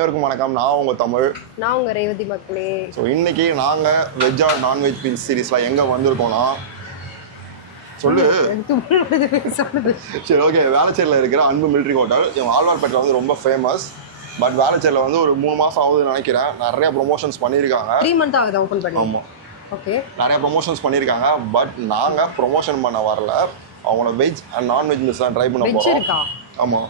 அனைவருக்கும் வணக்கம். நான் உங்க தமிழ். நான் உங்க ரேவதி மக்களே. ஸோ இன்னைக்கு நாங்கள் வெஜ் ஆர் நான்வெஜ் பீஸ் சீரீஸ்லாம் எங்கே வந்திருக்கோம்னா சொல்லு. சரி, ஓகே. வேளச்சேரியில் இருக்கிற அன்பு மிலிட்ரி ஹோட்டல். இவங்க ஆழ்வார்பேட்டில் வந்து ரொம்ப ஃபேமஸ். பட் வேளச்சேரியில் வந்து ஒரு 3 மாதம் ஆகுதுன்னு நினைக்கிறேன். நிறைய ப்ரொமோஷன்ஸ் பண்ணியிருக்காங்க. 3 months ஆகுது ஓப்பன் பண்ணி. ஆமாம், ஓகே. நிறைய ப்ரொமோஷன்ஸ் பண்ணியிருக்காங்க. பட் நாங்கள் ப்ரொமோஷன் பண்ண வரல. அவங்களோட வெஜ் அண்ட் நான்வெஜ் மில்ஸ்லாம் ட்ரை பண்ண போகிறோம். ஆமாம்.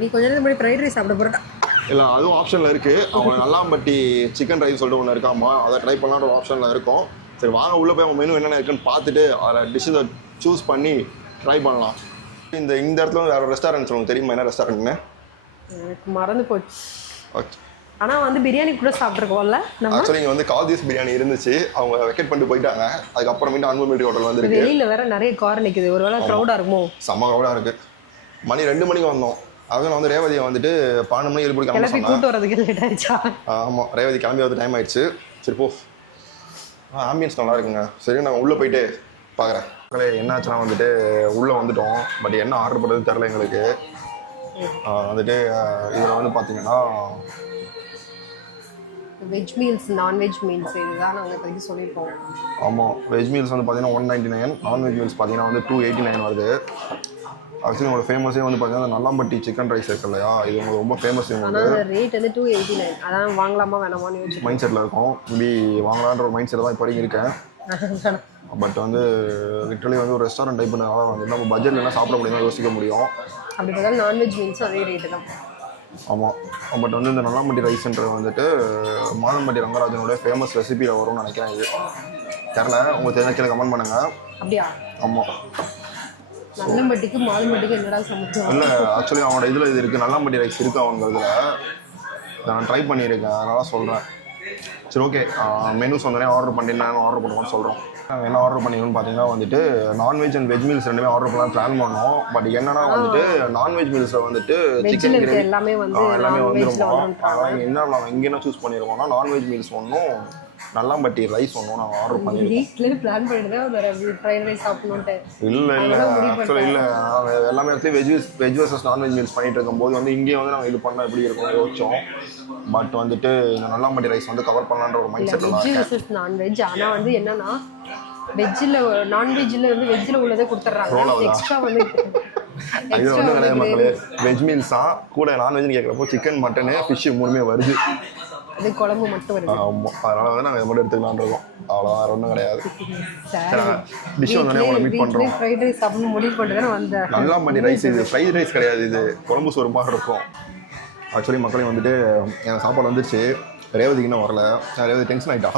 நீ கொஞ்ச நேரம் முன்னாடி ஃப்ரைட் ரைஸ் சாப்பிட போகிறேன். இல்லை, அதுவும் ஆப்ஷனில் இருக்குது. அவங்க நல்லாம்பட்டி சிக்கன் ரைஸ் சொல்லிட்டு ஒன்று இருக்காமா, அதை ட்ரை பண்ணலான்ற ஒரு ஆப்ஷனில் இருக்கும். சரி, வாங்க உள்ளே போய் அவங்க மெனு என்னென்ன இருக்குன்னு பார்த்துட்டு அதில் டிஷ்ஷை சூஸ் பண்ணி ட்ரை பண்ணலாம். இந்த இடத்துல வந்து வேறு ரெஸ்டாரண்ட் உங்களுக்கு தெரியுமா என்ன ரெஸ்டாரண்ட்னு? எனக்கு மறந்து போச்சு. ஓகே. ஆனால் வந்து பிரியாணி கூட சாப்பிட்ருக்கோம்ல. ஆக்சுவலி இங்கே வந்து கால்தீஸ் பிரியாணி இருந்துச்சு. அவங்க வெக்கெட் பண்ணிட்டு போயிட்டாங்க. அதுக்கப்புறமேட்டு அன்பு மிலிட்ரி ஹோட்டல் வந்துருக்கு. வெளியில் வேறு நிறைய கார் நிற்குது. ஒரு வேளை க்ரௌடாக இருக்குமோ? செம்ம க்ரௌடாக இருக்குது. மணி 2 மணிக்கு வந்தோம். அதுவும் நான் வந்து ரேவதியை வந்துட்டு 12 மணி எழுப்பி கிளம்பி கூட்டு வரதுக்கு லேட் ஆயிடுச்சா? ஆமாம், ரேவதி கிளம்பி வந்து டைம் ஆயிடுச்சு. சரி போ. ஆம்பியன்ஸ் நல்லா இருக்குங்க. சரி, நான் உள்ளே போயிட்டு பார்க்குறேன். மக்களே, என்னாச்சுன்னா வந்துட்டு உள்ளே வந்துட்டோம். பட் என்ன ஆர்டர் பண்ணுறது தெரில எங்களுக்கு. வந்துட்டு இதில் வந்து பார்த்தீங்கன்னா வெஜ் மீல்ஸ், நான்வெஜ் மீல்ஸ் இதுதான் நாங்கள் இப்போதைக்கு சொல்லியிருக்கோம். ஆமாம், வெஜ் மீல்ஸ் வந்து பார்த்தீங்கன்னா 199, நான்வெஜ் மீல்ஸ் பார்த்தீங்கன்னா வந்து 289 வருது. ஆக்சுவலி உங்களோட ஃபேமஸே வந்து பார்த்தீங்கன்னா நல்லாம்பட்டி சிக்கன் ரைஸ் இருக்கு இல்லையா, இது உங்களுக்கு ரொம்ப ஃபேமஸ். ஆனால் ரேட் வந்து 289. அதான் வாங்கலாமா வேணாமான்னு யோசிச்சு மைண்ட் செட்டில் இருக்கும். இப்படி வாங்கலான்ற ஒரு மைண்ட் செட்டில் தான் இப்போ வரைக்கும் இருக்கேன். பட் வந்து லிட்டரலி வந்து ஒரு ரெஸ்டாரண்ட் டைப் பண்ணனால வந்து நம்ம பட்ஜெட்டில் என்ன சாப்பிட முடியுமோ யோசிக்க முடியும். அப்படி பார்த்தாலும் நான்வெஜ் மீல்ஸும் அதே ரேட்டு தான். ஆமாம். பட் வந்து இந்த நல்லாம்பட்டி ரைஸ்ன்றது வந்துட்டு மாதம்பட்டி ரங்கராஜனோட ஃபேமஸ் ரெசிபியில் வரும்னு நினைக்கிறேன். இது தெரில, உங்களுக்கு தெரிஞ்ச கீழே கமெண்ட் பண்ணுங்கள். அப்படியா? ஆமாம். நல்லம்பட்டிக்கு மாதம்பட்டிக்கு என்னடா சமைச்சோம்? இல்லை, ஆக்சுவலி அவனோட இதில் இது இருக்குது, நல்லாம்பட்டி ரைஸ் இருக்குது அவங்க இதில். நான் ட்ரை பண்ணியிருக்கேன், அதனால் சொல்கிறேன். சரி, ஓகே. மெனூஸ் வந்தோடனே ஆர்டர் பண்ணிட்டு நாங்கள் ஆர்டர் பண்ணுவோம்னு சொல்கிறோம். நாங்கள் என்ன ஆர்டர் பண்ணிக்கணும்னு பார்த்தீங்கன்னா வந்துட்டு நான்வெஜ் அண்ட் வெஜ் மீல்ஸ் ரெண்டுமே ஆர்டர் பண்ணலாம் பிளான் பண்ணோம். பட் என்னன்னா வந்துட்டு நான்வெஜ் மீல்ஸில் வந்துட்டு சிக்கன் கிரேவி எல்லாமே வந்துருமா. அதனால் என்ன நாங்கள் எங்கே என்ன சூஸ் பண்ணியிருக்கோம்னா நான்வெஜ் மீல்ஸ் ஒன்றும் நல்லாம்பட்டி ரைஸ் ஒன்றும் நாங்கள் ஆர்டர் பண்ணியிருக்கோம். பிளான் பண்ணிட்டு ஃப்ரைட் ரைஸ் சாப்பிடணுன்ட்டு. இல்லை ஆக்சுவலி இல்லை, எல்லாமே இடத்துலையும் வெஜ் வர்சஸ் நான்வெஜ் மீல்ஸ் பண்ணிட்டு இருக்கும்போது வந்து இங்கேயும் வந்து நாங்கள் இது பண்ணால் எப்படி இருக்கும் யோசிச்சோம். பட் வந்துட்டு இந்த நல்லாம்பட்டி ரைஸ் வந்து கவர் பண்ணலான்ற ஒரு mind settle veg versus non veg. ஆனால் வந்து என்னன்னா வெஜ்ஜில் நான்வெஜ்ஜில் வந்து வெஜ்ஜில் உள்ளதே கொடுத்துட்றாங்க. எக்ஸ்ட்ரா வந்து இது வந்து கிடையாது மக்களே. வெஜ் மீல்ஸா கூட நான்வெஜ்னு கேட்குறப்போ சிக்கன், மட்டனு, ஃபிஷ்ஷு 3மே வருது. அது குழம்பு மட்டும் வருது. ஆமாம், அதனால் வந்து நாங்கள் இதை மட்டும் எடுத்துக்கலான் இருக்கோம். அவ்வளோ வேறு ஒன்றும் கிடையாது. டிஷ் வந்து உங்களை மீட் பண்ணுறோம். ஃப்ரைட் ரைஸ் சாப்பிட்டு முடிவு பண்ணிட்டு தான் வந்தேன். நல்லாம்பட்டி ரைஸ் இது ஃப்ரைட் ரைஸ் கிடையாது, இது குழம்பு சோறு மாதிரி இருக்கும். ஆக்சுவலி மக்களையும் வந்துட்டு எனக்கு சாப்பாடு வந்துருச்சு. ரேவதிக்கு இன்னும் வரல. ரேவதி டென்ஷன் ஆகிட்டா.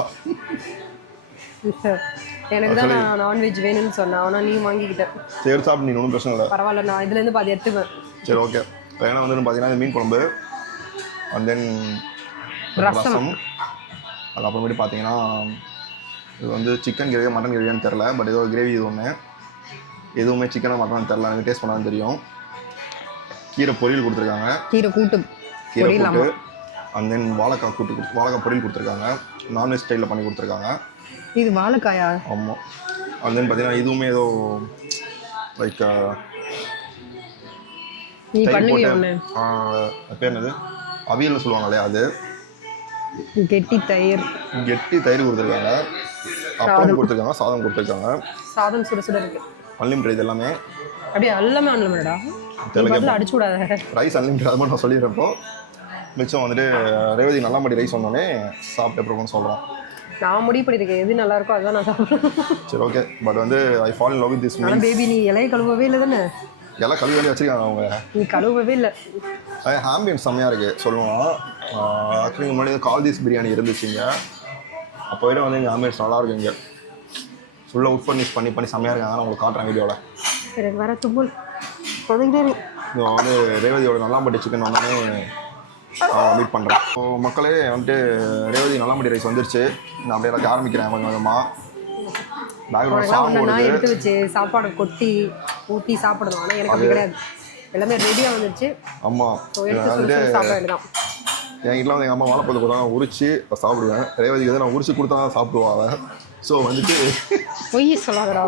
எனக்கு தான் நான் நான்வெஜ் வேணும்னு சொன்னேன். ஆனால் நீ வாங்கிக்கிட்டேன். சரி, சாப்பிட்டு நீ ஒன்றும் பிரச்சனை இல்லை. பரவாயில்ல, நான் இதுலேருந்து பாதி எடுத்துப்பேன். சரி, ஓகே. ஏன்னா வந்து பார்த்தீங்கன்னா மீன் குழம்பு அண்ட் தென் ரசம். அதுக்கப்புறமேட்டு பார்த்தீங்கன்னா இது வந்து சிக்கன் கிரேவி மட்டன் கிரேவியான்னு தெரில. பட் ஏதோ கிரேவி இது ஒன்று. எதுவுமே சிக்கனாக மட்டனான்னு தெரில, எனக்கு டேஸ்ட் பண்ணாலும் தெரியும். கீரை பொரியல் கொடுத்துருக்காங்க. கீரை கூட்டு அண்ட் தென் வாழைக்காய் பொரியல் கொடுத்துருக்காங்க. நான்வெஜ் ஸ்டைலில் பண்ணி கொடுத்துருக்காங்க. இது வாழைக்காயா? ஆமாம். அண்ட் தென் பார்த்தீங்கன்னா இதுவுமே ஏதோ லைக் பேர் என்னது அவியல்னு சொல்லுவாங்க இல்லையா, அது கெட்டி தயிர் கொடுத்துருக்காங்க. அப்புறம் கொடுத்துருக்காங்க, சாதம் கொடுத்துருக்காங்க. சாதம் சுட சுட இருக்கு. அன்லிமிட்டட் இது எல்லாமே. அப்படியே எல்லாமே அன்லிமிட்டடா? அடிச்சு விடாத. ரைஸ் அன்லிமிட்டட் அது மட்டும் நான் சொல்லிடுறப்போ மிச்சம் வந்துட்டு ரேவதி நல்லாம்பட்டி ரைஸ் வந்தோடனே சாப்பிட்டு அப்புறம் சொல்கிறோம். நான் முடிவு பண்ணியிருக்கேன் எது நல்லா இருக்கோ அதுதான் நான் சாப்பிடுவேன். சரி, ஓகே. பட் வந்து ஐ fall in love with this meals. Baby, நீ இலையை கழுவவே இல்லை தானே? எல்லாம் கழுவி வேண்டி வச்சுருக்காங்க அவங்க. நீ கழுவவே இல்லை. ஆம்பியன்ஸ் செம்மையாக இருக்குது சொல்லுவோம். ஆக்சுவலி முன்னாடி கால்தீஸ் பிரியாணி இருந்துச்சுங்க. அப்போ விட வந்து இங்கே ஆம்பியன்ஸ் நல்லாயிருக்கும். இங்கே ஃபுல்லாக உட் ஃபர்னிஷ் பண்ணி செம்மையாக இருக்காங்க. நான் உங்களுக்கு காட்டுறேன் வீடியோவில். எனக்கு வேறு தும்மல் இப்போ வந்து ரேவதியோட நல்லாம்பட்டி சிக்கன் வந்தோடனே மீட் பண்ணுறேன். ஸோ மக்களே வந்துட்டு ரேவதி நல்லாம்பட்டி ரைஸ் வந்துருச்சு. நான் அப்படியே எல்லாத்தையும் ஆரம்பிக்கிறேன் கொஞ்சம் கொஞ்சமாக. பேக்ரவுண்ட் சாங் நான் எடுத்து வச்சு சாப்பாடு கொட்டி ஊற்றி சாப்பிடணும். ஆனால் எனக்கு அப்படி கிடையாது, எல்லாமே ரெடியாக வந்துருச்சு. ஆமாம், வந்துட்டு சாப்பிட தான். என் வீட்டில் வந்து எங்கள் அம்மா வாழைப்பழத்தை கொடுத்தா உரிச்சு சாப்பிடுவேன். ரேவதிக்கு வந்து நான் உரிச்சு கொடுத்தா தான் சாப்பிடுவாங்க. ஸோ வந்துட்டு பொய் சொல்லாதடா.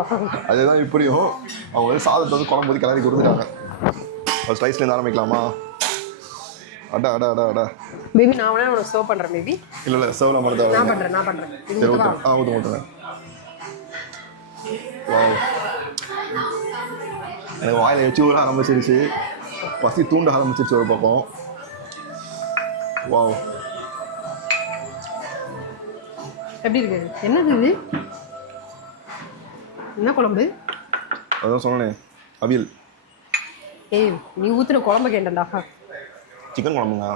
அதுதான் இப்படியும் அவங்க வந்து சாதத்தை வந்து குழம்பு கிளறி கொடுத்துட்டாங்க. ஃபர்ஸ்ட் ரைஸ்லேருந்து ஆரம்பிக்கலாமா? அடா அடா அடா அடா. பேபி நான் வேணா உனக்கு சர்வ் பண்றேன் பேபி. இல்லை சர்வ்ல மட்டும் தான். நான் பண்றேன் இது சரி ஊத்தவா? ஊற்று ஊற்றுங்க. வாவ், எனக்கு வாயில் எச்சி ஊற ஆரம்பிச்சிருச்சு, பசி தூண்ட ஆரம்பிச்சிருச்சு ஒரு பக்கம். வாவ், எப்படி இருக்கு? என்னது இது? என்ன குழம்பு? அதான் சொன்னேன், அவியல். ஏய் நீ ஊத்துற குழம்பு கேட்டேன்டா. சிக்கன் குழம்புங்க,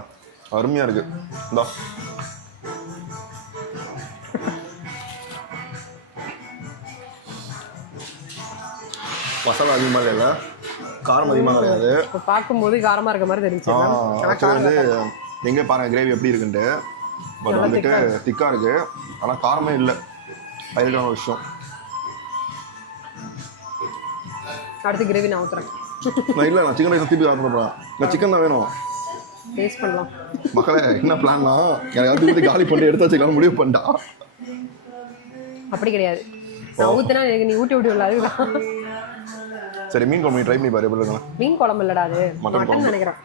அருமையாக இருக்குது. இந்தா மசாலா அதிகமாக இல்லை, காரம் அதிகமாக கிடையாது. இப்போ பார்க்கும்போது காரமா இருக்க மாதிரி தெரிஞ்சு. ஆக்சுவலி வந்து எங்கே பாருங்கள் கிரேவி எப்படி இருக்குன்ட்டு. பட் வந்துட்டு திக்காக இருக்குது, ஆனால் காரமே இல்லை. அதுக்கான ஒரு விஷயம். அடுத்து கிரேவி நான் ஊத்துறேன். நான் இல்லை, நான் சிக்கன் ரைஸ் திருப்பி ஆர்டர் பண்ணுறேன். நான் சிக்கன் தான் வேணும். டேஸ்ட் பண்ணலாம். மக்களே என்ன பிளான்னா, எனக்கு வந்து காலி பண்ணி எடுத்து வச்சுக்கலாம் முடிவு பண்ணிட்டா. அப்படி கிடையாது, நான் ஊத்துனா எனக்கு நீ ஊட்டி விடல, அதுதான். சரி மீன் குழம்பு ட்ரை பண்ணி பாரு, எப்படி இருக்கலாம். மீன் குழம்பு இல்லடா, அது மட்டன் குழம்பு நினைக்கிறேன்.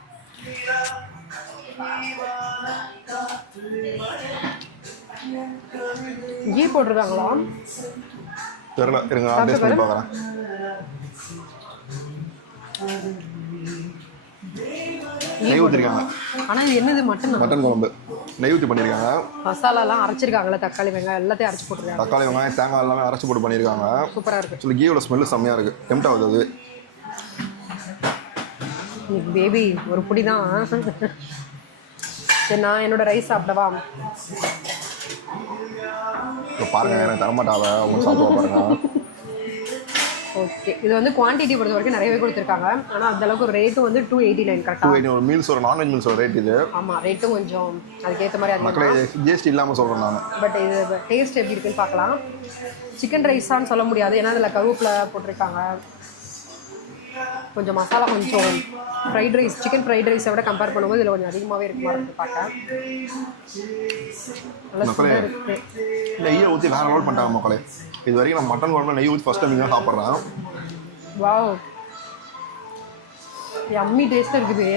கீ போட்டிருக்காங்களா தெரியல, இருங்க நான் டேஸ்ட் பண்ணி பார்க்குறேன். நெய் ஊற்றிருக்காங்க. ஆனா இது என்னது? மட்டன் குழம்பு நெய் ஊற்றி பண்ணியிருக்காங்க. மசாலாலாம் அரைச்சிருக்காங்களா, தக்காளி வெங்காயம் எல்லாத்தையும் அரைச்சி போட்டுருக்காங்க. தக்காளி வெங்காயம் தேங்காய் எல்லாமே அரைச்சி போட்டு பண்ணியிருக்காங்க. சூப்பரா இருக்கு. சொல்லி கீயோட ஸ்மெல்லு செம்மையாக இருக்குது, டெம்ட் ஆகுது அது. பேபி ஒரு புடி தான். சரி நான் என்னோட ரைஸ் சாப்பிடவா? இப்போ பாருங்க, எனக்கு தரமாட்டாவ, அவங்க சாப்பிடுவா பாருங்க. ஓகே, இது வந்து குவான்டிட்டி பொறுத்த வரைக்கும் நிறையவே கொடுத்துருக்காங்க. ஆனால் அந்த அளவுக்கு ரேட்டும் வந்து 289 கரெக்டாக. 289 ஒரு மீல்ஸ், ஒரு நான்வெஜ் மீல்ஸ் ஒரு ரேட் இது. ஆமாம், ரேட்டும் கொஞ்சம் அதுக்கேற்ற மாதிரி மக்களே ஜிஎஸ்டி இல்லாமல் சொல்கிறேன் நான். பட் இது டேஸ்ட் எப்படி இருக்குன்னு பார்க்கலாம். சிக்கன் ரைஸான்னு சொல்ல முடியாது, ஏன்னா அதில் கருவேப்பிலை போட்டிருக்காங்க. கொஞ்சம் மசாலா கொஞ்சம் ஃப்ரைட் ரைஸ், சிக்கன் ஃப்ரைட் ரைஸை விட கம்பேர் பண்ணும்போது இதில் கொஞ்சம் அதிகமாகவே இருக்கு மாதிரி இருக்கு பார்க்க. நல்லா சூப்பராக இருக்கு. நெய்யை ஊற்றி வேறு லெவல் பண்ணிட்டாங்க மக்களே. இது வரைக்கும் நான் மட்டன் குழம்புல நெய் ஊற்றி ஃபஸ்ட் டைம் தான் சாப்பிட்றேன். வாவ், யம்மி டேஸ்ட்டாக இருக்குது.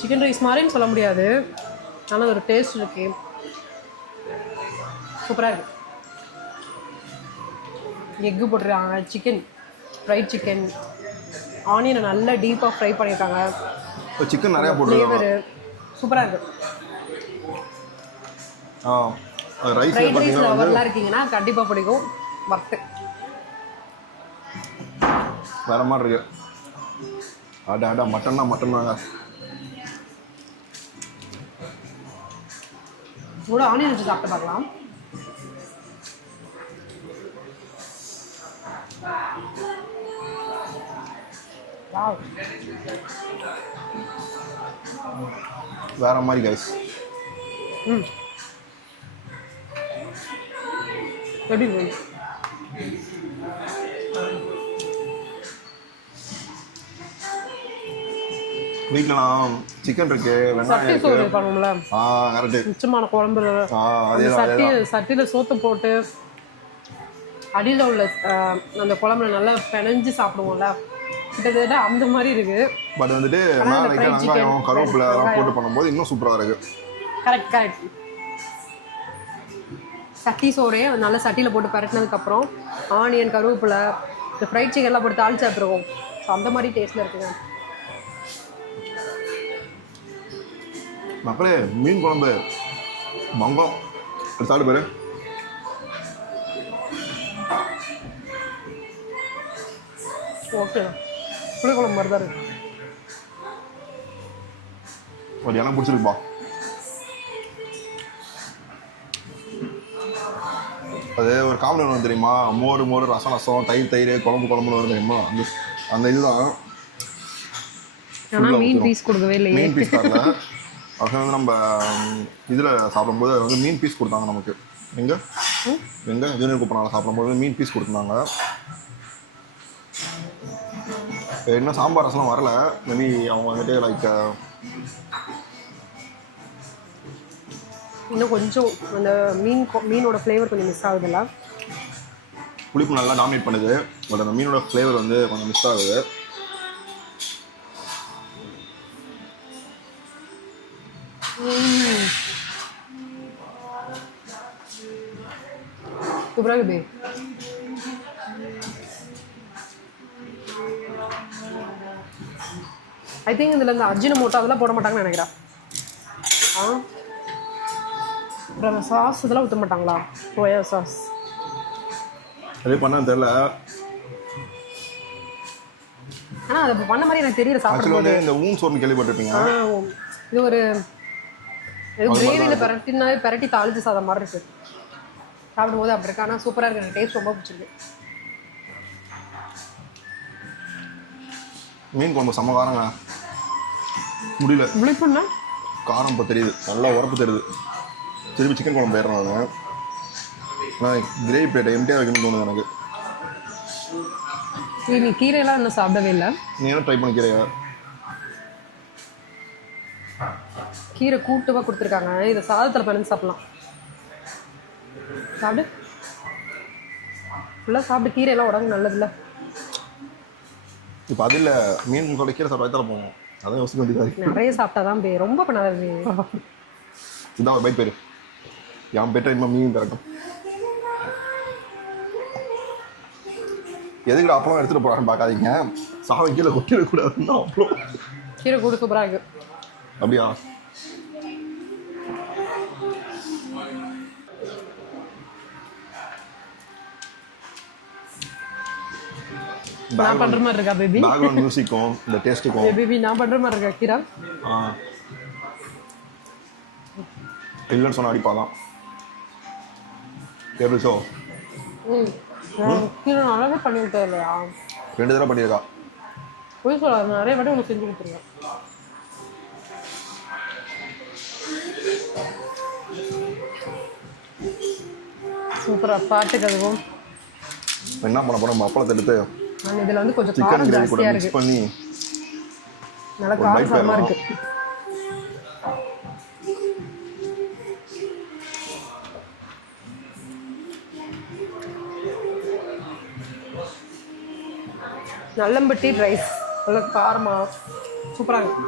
சிக்கன் ரைஸ் மாதிரின்னு சொல்ல முடியாது, ஆனால் ஒரு டேஸ்ட் இருக்கு, சூப்பராக இருக்கு. எக்கு போட்டிருக்காங்க, சிக்கன் ஃப்ரைட் சிக்கன், ஆனியனை நல்லா டீப்பாக ஃப்ரை பண்ணியிருக்காங்க. இப்போ சிக்கன் நிறையா போட்டுருக்காங்க, ஃப்ளேவரு சூப்பராக இருக்கு. ரைஸ் ஃப்ரைட் ரைஸ் பார்த்தீங்கன்னா லவர்லாம் இருக்கீங்கன்னா கண்டிப்பாக பிடிக்கும், வர்த்து வேற மாதிரி இருக்கு. அடா மட்டன்னா மட்டன் தாங்க. கூட ஆனியன் வச்சு சாப்பிட்டு பார்க்கலாம். வாவ், வேற மாதிரி கைஸ். எப்படி இருக்கு? வீட்டில் நான் சிக்கன் இருக்கு, வெங்காயம் சட்டி சோறு இருக்கு. பண்ணுவோம்ல, கரெக்டு. மிச்சமான குழம்பு அதே சட்டியில் சோத்து போட்டு அடியில் உள்ள அந்த குழம்புல நல்லா பிணைஞ்சு சாப்பிடுவோம்ல, கிட்டத்தட்ட அந்த மாதிரி இருக்கு. பட் வந்துட்டு மேலே வெங்காயம் கருவேப்பிலை அதெல்லாம் போட்டு பண்ணும்போது இன்னும் சூப்பராக இருக்கு. கரெக்ட். சட்டி சோறே நல்லா சட்டியில் போட்டு பரட்டினதுக்கப்புறம் ஆனியன் கருவேப்பிலை இந்த ஃப்ரைட் சிக்கன்லாம் போட்டு தாளிச்சு சாப்பிட்ருவோம். ஸோ அந்த மாதிரி டேஸ்ட்டில் இருக்குங்க மக்களே. மீன் குழம்பு மங்கம் சாப்பிட்டு பேரு. ஓகே, புளிக்குழம்பு மாதிரி தான் இருக்கு. ஒரு எனக்கு பிடிச்சிருக்குப்பா. அது ஒரு காமெடி ஒன்று தெரியுமா, மோர் ரசம் தயிர் குழம்புன்னு வரும் தெரியுமா, அந்த இதுதான். மீன் பீஸ் கொடுக்கவே இல்லை. மீன் பீஸ் தரல. அது வந்து நம்ம இதில் சாப்பிடும்போது அது வந்து மீன் பீஸ் கொடுத்தாங்க நமக்கு. எங்கே ஜூனியர் கூப்பிட்றாங்க சாப்பிடும்போது மீன் பீஸ் கொடுத்துருந்தாங்க. இன்னும் சாம்பார் ரசம்லாம் வரல. மேபி அவங்க வந்துட்டு லைக் இன்னும் கொஞ்சம் அந்த மீனோட ஃப்ளேவர் கொஞ்சம் மிஸ் ஆகுதுல்ல. புளிப்பு நல்லா டாமினேட் பண்ணுது, பட் அந்த மீனோட ஃப்ளேவர் வந்து கொஞ்சம் மிஸ் ஆகுது. சூப்பராக இருக்குது. ஐ திங்க் இதில் இந்த அஜினமோட்டோ அதெல்லாம் போட மாட்டாங்கன்னு நினைக்கிறேன். அப்புறம் சாஸ் இதெல்லாம் ஊற்ற மாட்டாங்களா? சோயா சாஸ் அதே பண்ணான்னு தெரில. ஆனால் அது பண்ண மாதிரி எனக்கு தெரியல. ஆக்சுவலி வந்து இந்த ஊன் சோறுன்னு கேள்விப்பட்டிருப்பீங்க. இது ஒரு கிரேவியில் பெரட்டி தாளிச்சு சாதம் மாதிரி இருக்குது. சாப்பிடும்போது அப்படி இருக்கு. ஆனால் சூப்பராக இருக்குது. எனக்கு டேஸ்ட் ரொம்ப பிடிச்சிருக்கு. மீன் குழம்பு செம்ம காரங்க. முடியல. புளிப்புன்னா காரம் இப்போ தெரியுது, நல்லா உரப்பு தெரியுது. திருப்பி சிக்கன் குழம்பு போயிடுறேன் நான். நான் கிரேவி பிளேட்டை எம்டியாக வைக்கணும்னு தோணுது எனக்கு. நீ கீரையெல்லாம் இன்னும் சாப்பிடவே இல்லை. நீ என்ன ட்ரை பண்ணிக்கிறியா? கீரை கூட்டுவாக கொடுத்துருக்காங்க. இதை சாதத்தில் பிணைஞ்சு சாப்பிடலாம். சாப்பிடு, ஃபுல்லாக சாப்பிட்டு. கீரையெல்லாம் உடம்பு நல்லதில்ல. இப்போ அது இல்லை, மீன் சொல்ல கீரை சாப்பிட்டு தர போகணும். அதான் யோசிக்க வேண்டியதாக. நிறைய சாப்பிட்டா தான் ரொம்ப பண்ணாது. இதான் ஒரு பைட் பேர். என் பெற்ற இனிமேல் மீன் திறக்கும். எதுக்கு அப்பளம் எடுத்துகிட்டு போகிறான்னு பார்க்காதீங்க. சாதம் கீழே கொட்டிடக்கூடாதுன்னு அப்பளம். கீரை கூட்டு சூப்பராக இருக்கு. அப்படியா? நான் பண்ற மாதிரி இருக்கா பேபி? பேக்ரவுண்ட் மியூசிக்கும் இந்த டேஸ்ட்டுக்கும் பேபி நான் பண்ற மாதிரி இருக்கா கீரா? இல்லைன்னு சொன்ன அடிப்பாதான். எப்படி ஷோ? கீரை நல்லாவே பண்ணி விட்டது இல்லையா? 2 தடவை பண்ணியிருக்கா. போய் சொல்ல, நிறைய வாட்டி உனக்கு செஞ்சு கொடுத்துருவேன். சூப்பராக பாட்டுக்கு அதுவும் என்ன பண்ண போகிறோம்? அப்பளத்தை எடுத்து இதில் வந்து கொஞ்சம் சிக்கன் காரம் கிரேவி கூட ஜாஸ்தியாக மிக்ஸ் இருக்கு. பண்ணி நல்லா காரசாரமாக இருக்கு. நல்லம்பட்டி ரைஸ் நல்லா காரமாக சூப்பராக இருக்கு.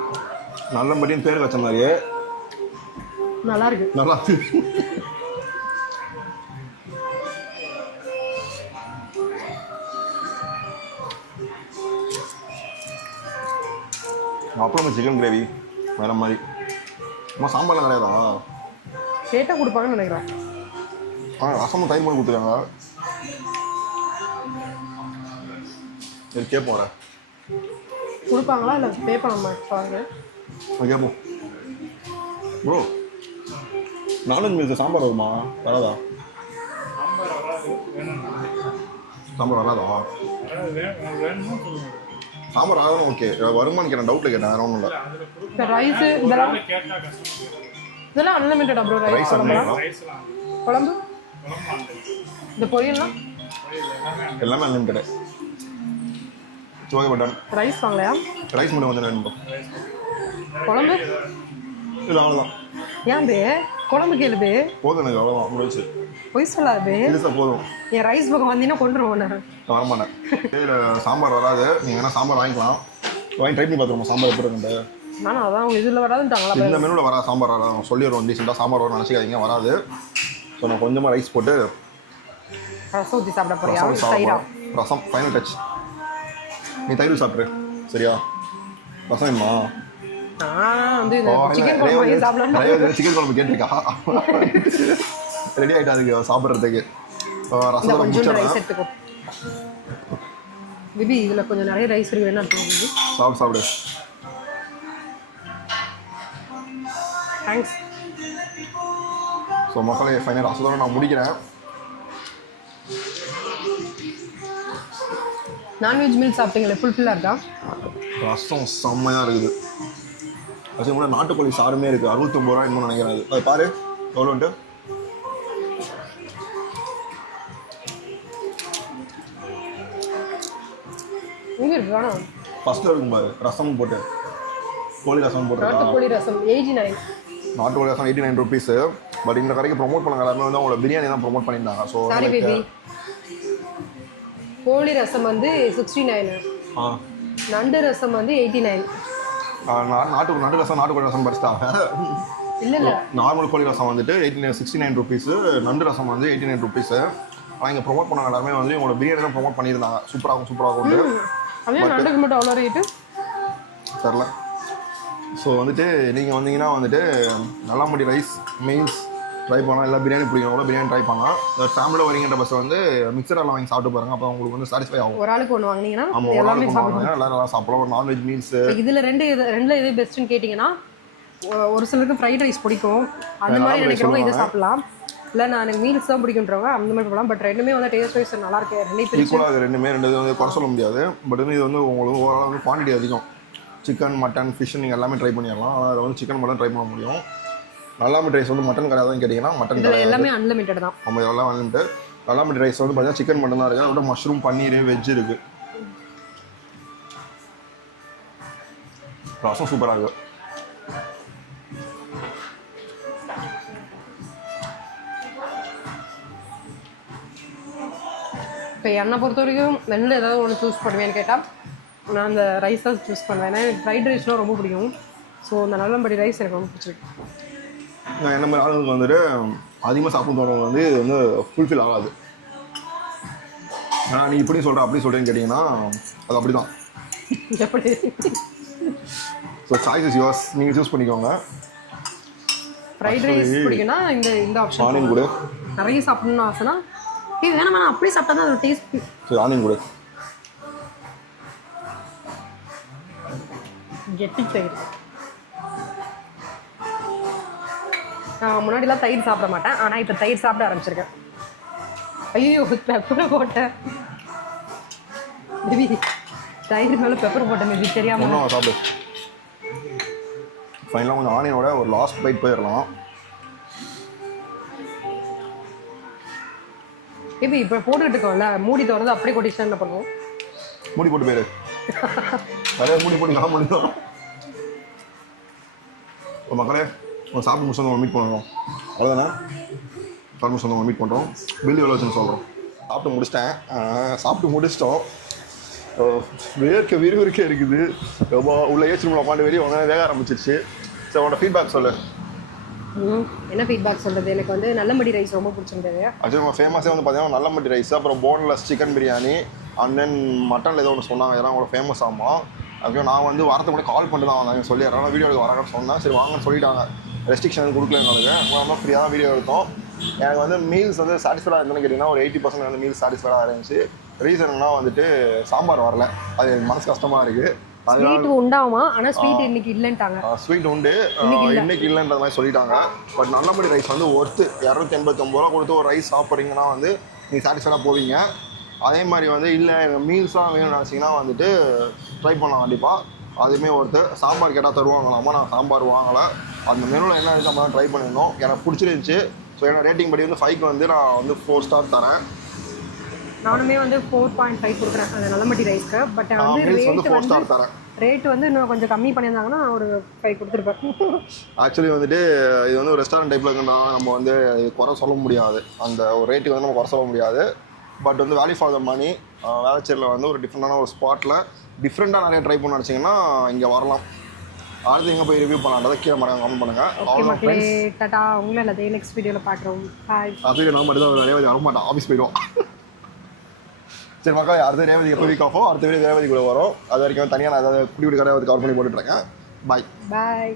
நல்லம்பட்டின்னு பேர் வச்ச மாதிரியே நல்லா இருக்கு. நல்லா இருக்கு. அப்புறம் சிக்கன் கிரேவி வேற மாதிரி. அம்மா சாம்பார்லாம் கிடையாதா? கேட்டால் கொடுப்பாங்கன்னு நினைக்கிறேன். ரசமும் தயிர் மாதிரி கொடுத்துருக்காங்க. சரி கேட்போம். வர கொடுப்பாங்களா இல்லை பே பண்ண பாருங்க. கேட்போம். ப்ரோ நான்வெஜ் மீல்ஸ் சாம்பார் வருமா? வராதா? சாம்பார் வராதா? சாம்பார் ஆகணும். ஓகே, வருமானு கேட்டேன். டவுட்டில் கேட்டேன், வேற ஒன்றும் இல்லை. இந்த ரைஸு இதெல்லாம் அன்லிமிட்டடா ப்ரோ? ரைஸ் குழம்பு இந்த பொரியல்லாம் எல்லாமே அன்லிமிட்டடு. ஓகே பட்டன். ரைஸ் வாங்கலையா? ரைஸ் மட்டும் வந்து வேணும். குழம்பு இது அவ்வளோதான். ஏன் பே குழம்பு கேளுது? போதும் எனக்கு, அவ்வளோதான் முடிச்சு. பொய் சொல்லாது. இல்லை போதும். என் ரைஸ் பக்கம் வந்தீங்கன்னா கொண்டுருவோம். நான் வரமாட்டேன். இதில் சாம்பார் வராது. நீங்கள் வேணால் சாம்பார் வாங்கிக்கலாம். வாங்கி ட்ரை பண்ணி பார்த்துருவோம் சாம்பார் எப்படி இருக்குன்ட்டு. ஆனால் அதான் அவங்க இதில் வராதுன்ட்டாங்களா? இந்த மெனுவில் வரா சாம்பார் வராது. சொல்லிடுவோம் டீசெண்டாக சாம்பார் வரும் நினச்சிக்காதீங்க, வராது. ஸோ நான் கொஞ்சமாக ரைஸ் போட்டு ரசம் ஊற்றி சாப்பிட போறியா? ரசம் சாப்பிட. ரசம் ஃபைனல் டச். நீ தயிர் சாப்பிட்ரு சரியா? ரசம் வேணுமா? நான் வந்து சிக்கன் குழம்பு சாப்பிடலாம். சிக்கன் குழம்பு கேட்டிருக்கா? ரெடி ஆகிட்டா அதுக்கு சாப்பிட்றதுக்கு. ரசம் கொஞ்சம் ரைஸ் எடுத்துக்கோ பேபி. இதில் கொஞ்சம் நிறைய ரைஸ் இருக்கு, வேணா எடுத்துக்கோ. சாப்பிடு. தேங்க்ஸ். ஸோ மக்களே ஃபைனல் ரசத்தோட நான் முடிக்கிறேன். நான்வெஜ் மீல் சாப்பிட்டீங்களே, ஃபுல்ஃபில்லாக இருக்கா? ரசம் செம்மையாக இருக்குது. அதே கூட நாட்டுக்கோழி சாருமே இருக்குது. 69 ரூபா என்னமோ நினைக்கிறேன். அது பாரு எவ்வளோன்ட்டு. எங்கே இருக்கு? வேணாம், ஃபஸ்ட்டில் இருக்கும் பாரு. ரசமும் போட்டு கோழி ரசம் போட்டுருக்காங்க. நாட்டுக்கோழி ரசம் 89. நாட்டுக்கோழி ரசம் 89 ருபீஸு. பட் இந்த கடைக்கு ப்ரொமோட் பண்ணாங்க எல்லாருமே வந்து அவங்களோட பிரியாணி தான் ப்ரொமோட் பண்ணியிருந்தாங்க. ஸோ சாரி பேபி, கோழி ரசம் வந்து 69, நண்டு ரசம் வந்து 89. நாட்டு ரசம் நாட்டுக்கோழி ரசம் படிச்சிட்டாங்க. இல்ல இல்ல நார்மல் கோழி ரசம் வந்துட்டு 69 ருபீஸு, நண்டு ரசம் வந்து 89 ருபீஸு. ஆனால் இங்கே ப்ரொமோட் பண்ண எல்லாருமே வந்து உங்களோட பிரியாணி தான் ப்ரொமோட் பண்ணியிருந்தாங்க. சூப்பராகும் அதே நண்டுக்கு மட்டும் அவ்வளோ ரேட்டு தெரில. ஸோ வந்துட்டு நீங்கள் வந்தீங்கன்னா வந்துட்டு நல்லாம்பட்டி ரைஸ் மீல்ஸ் ட்ரை பண்ணலாம். இல்லை பிரியாணி பிடிக்கணும் கூட பிரியாணி ட்ரை பண்ணலாம். ஃபேமிலியில் வரீங்கன்ற பஸ் வந்து மிக்சரெல்லாம் வாங்கி சாப்பிட்டு பாருங்க. அப்போ உங்களுக்கு வந்து சாட்டிஸ்ஃபை ஆகும். ஒரு ஆளுக்கு ஒன்று வாங்கினீங்கன்னா ஆமாம், எல்லாமே சாப்பிடலாம். எல்லாரும் நல்லா சாப்பிடலாம். ஒரு நான்வெஜ் மீல்ஸு இதில் ரெண்டில் எது பெஸ்ட்டுன்னு கேட்டிங்கன்னா ஒரு சிலருக்கு ஃப்ரைட் ரைஸ் பிடிக்கும், அந்த மாதிரி நினைக்கிறவங்க இதை சாப்பிடலாம். இல்லை நான் எனக்கு மீல்ஸ் தான் பிடிக்குன்றவங்க அந்த மாதிரி போகலாம். பட் ரெண்டுமே வந்து டேஸ்ட் வைஸ் நல்லா இருக்கு. ஈக்குவலாக ரெண்டுமே இது வந்து குறை சொல்ல முடியாது. பட் வந்து இது வந்து உங்களுக்கு ஓவரால் வந்து குவான்டிட்டி அதிகம். சிக்கன் மட்டன் ஃபிஷ் நீங்கள் எல்லாமே ட்ரை பண்ணிடலாம். அதில் வந்து சிக்கன் மட்டன் ட்ரை பண்ண முடியும். நல்லாம்பட்டி ரைஸ் வந்து மட்டன் கிடையாதுன்னு கேட்டிங்கன்னா மட்டன் கிடையாது, எல்லாமே அன்லிமிட்டட் தான். நம்ம இதெல்லாம் அன்லிமிட்டட். நல்லாம்பட்டி ரைஸ் வந்து பார்த்தீங்கன்னா சிக்கன் மட்டன் தான் இருக்குது. அதோட மஷ்ரூம் பன்னீர் வெஜ் இருக்குது. ரசம் சூப்பராக இருக்குது. இப்போ என்னை பொறுத்த வரைக்கும் ரெண்டில் ஏதாவது ஒன்று சூஸ் பண்ணுவேன்னு கேட்டால் நான் அந்த ரைஸ் தான் சூஸ் பண்ணுவேன். ஏன்னா எனக்கு ஃப்ரைட் ரைஸ்லாம் ரொம்ப பிடிக்கும். ஸோ அந்த நல்லபடி ரைஸ் எனக்கு ரொம்ப பிடிச்சிருக்கு. நான் என்ன மாதிரி ஆளுங்களுக்கு வந்துட்டு அதிகமாக சாப்பிட தோணுங்க வந்து இது வந்து ஃபுல்ஃபில் ஆகாது. ஆனால் நீ இப்படி சொல்கிற அப்படி சொல்கிறேன்னு கேட்டிங்கன்னா அது அப்படி தான். எப்படி? ஸோ சாய்ஸ் இஸ் யுவர்ஸ், நீங்கள் சூஸ் பண்ணிக்கோங்க. ஃப்ரைட் ரைஸ் பிடிக்குன்னா இந்த ஆப்ஷன் ஆனியன் கூட நிறைய சாப்பிடணும்னு ஆசைனா வேணாம் நான் அப்படியே சாப்பிட்டா தான் அது டேஸ்ட். சரி ஆனியன் கூட கெட்டி தயிர். நான் முன்னாடிலாம் தயிர் சாப்பிட மாட்டேன், ஆனால் இப்போ தயிர் சாப்பிட ஆரம்பிச்சிருக்கேன். ஐயோ பெப்பரை போட்டேன் பேபி, தயிர் மேலே பெப்பர் போட்டேன் பேபி தெரியாமல். ஒன்றும் சாப்பிடு. ஃபைனலாக கொஞ்சம் ஆனியனோட ஒரு லாஸ்ட் பைட் போயிடலாம். பேபி இப்போ போட்டுக்கிட்டு இருக்கோம்ல, மூடி திறந்து அப்படியே கொட்டிச்சு என்ன பண்ணுவோம்? மூடி போட்டு போயிரு. நிறைய மூடி போட்டு நான் முடியும். இப்போ மக்களே ஒரு சாப்பிட்டு முடிச்சு வந்து மீட் பண்ணுறோம். அவ்வளோதானே, சாப்பிட்டு முடிச்சு வந்து மீட் பண்ணுறோம். பில் எவ்வளோ வச்சுன்னு சொல்கிறோம். சாப்பிட்டு முடிச்சிட்டேன். சாப்பிட்டு முடிச்சிட்டோம். விறுவிறுக்க இருக்குது. உள்ள ஏசி ரூமில் உட்காந்து வெளியே உடனே வேக ஆரம்பிச்சிருச்சு. சரி உன்னோட ஃபீட்பேக் சொல்லு. என்ன ஃபீட்பேக் சொல்கிறது? எனக்கு வந்து நல்லம்படி ரைஸ் ரொம்ப பிடிச்சிருந்தது. ஆக்சுவலி நம்ம ஃபேமஸே வந்து பார்த்தீங்கன்னா நல்லம்பட்டி ரைஸ், அப்புறம் boneless chicken biryani, and then மட்டனில் ஏதோ ஒன்று சொன்னாங்க. இதெல்லாம் அவ்வளோ ஃபேமஸ் ஆமாம். அதுக்கு நான் வந்து வாரத்துக்கு கூட கால் பண்ணிட்டு தான் வந்தாங்க சொல்லி, அதனால் வீடியோ எடுக்க வராங்கன்னு சொன்னேன். சரி வாங்கன்னு சொல்லிட்டாங்க. ரெஸ்ட்ரிக்ஷன் கொடுக்கல எங்களுக்கு. நம்ம ஃப்ரீயாக தான் வீடியோ எடுத்தோம். எனக்கு வந்து மீல்ஸ் வந்து சாட்டிஸ்ஃபைடாக இருந்ததுன்னு கேட்டிங்கன்னா ஒரு 80% வந்து மீல்ஸ் சாட்டிஸ்ஃபைடாக இருந்துச்சு. ரீசன்னா வந்துட்டு சாம்பார் வரல, அது மனசு கஷ்டமாக இருக்குது. ஸ்வீட் உண்டாமா, ஆனால் ஸ்வீட் இன்னைக்கு இல்லைன்ட்டாங்க. ஸ்வீட் உண்டு, இன்னைக்கு இல்லைன்ற மாதிரி சொல்லிட்டாங்க. பட் நல்லபடி ரைஸ் வந்து ஒர்த்து 289 ரூபா கொடுத்து ஒரு ரைஸ் சாப்பிட்றீங்கன்னா வந்து நீங்கள் சாட்டிஸ்ஃபைடாக போவீங்க. அதே மாதிரி வந்து இல்லை எனக்கு மீல்ஸ்லாம் வேணும்னு நினச்சிங்கன்னா வந்துட்டு ட்ரை பண்ணலாம் கண்டிப்பாக. அதுவுமே ஒருத்து. சாம்பார் கேட்டால் தருவாங்களாமா, நான் சாம்பார் வாங்கலை. அந்த மெனுவில் என்ன இருக்குது நம்ம ட்ரை பண்ணியிருந்தோம். எனக்கு பிடிச்சிருந்துச்சி. ஸோ என்னோட ரேட்டிங் படி வந்து 5க்கு வந்து நான் வந்து 4 ஸ்டார் தரேன். நானுமே வந்து 4.5 கொடுக்குறேன் அந்த நல்லம்பட்டி ரைஸ்க்கு. பட் வந்து 4 ஸ்டார் தரேன். ரேட் வந்து இன்னும் கொஞ்சம் கம்மி பண்ணியிருந்தாங்கன்னா ஒரு 5 கொடுத்துருப்பேன். ஆக்சுவலி வந்துட்டு இது வந்து ஒரு ரெஸ்டாரண்ட் டைப்பில் இருக்குன்னா நம்ம வந்து குறை சொல்ல முடியாது. அந்த ஒரு ரேட்டுக்கு வந்து நம்ம குறை சொல்ல முடியாது. பட் வந்து வேல்யூ ஃபார் த மணி. வேளச்சேரியில் வந்து ஒரு டிஃப்ரெண்டான ஒரு ஸ்பாட்டில் டிஃப்ரெண்ட்டாக நிறைய ட்ரை பண்ண நினச்சிங்கன்னா இங்கே வரலாம். அடுத்து எங்கே போய் ரிவ்யூ பண்ணலான்றதை கீழே மறக்காம கமெண்ட் பண்ணுங்கள். அவ்வளோ ஃப்ரெண்ட்ஸ், டாடா. உங்களை இல்லை நெக்ஸ்ட் வீடியோவில் பார்க்குறோம். பாய். அப்படியே நான் மட்டும் தான் ரேவதி வர மாட்டேன், ஆஃபீஸ் போயிடும். சரி மக்கள், அடுத்த ரேவதி எப்போ வீக் ஆஃபோ அடுத்த வீடியோ ரேவதி கூட வரும். அது வரைக்கும் தனியாக நான் ஏதாவது குடி கடை கவர் பண்ணி போட்டுட்ருக்கேன். பாய்.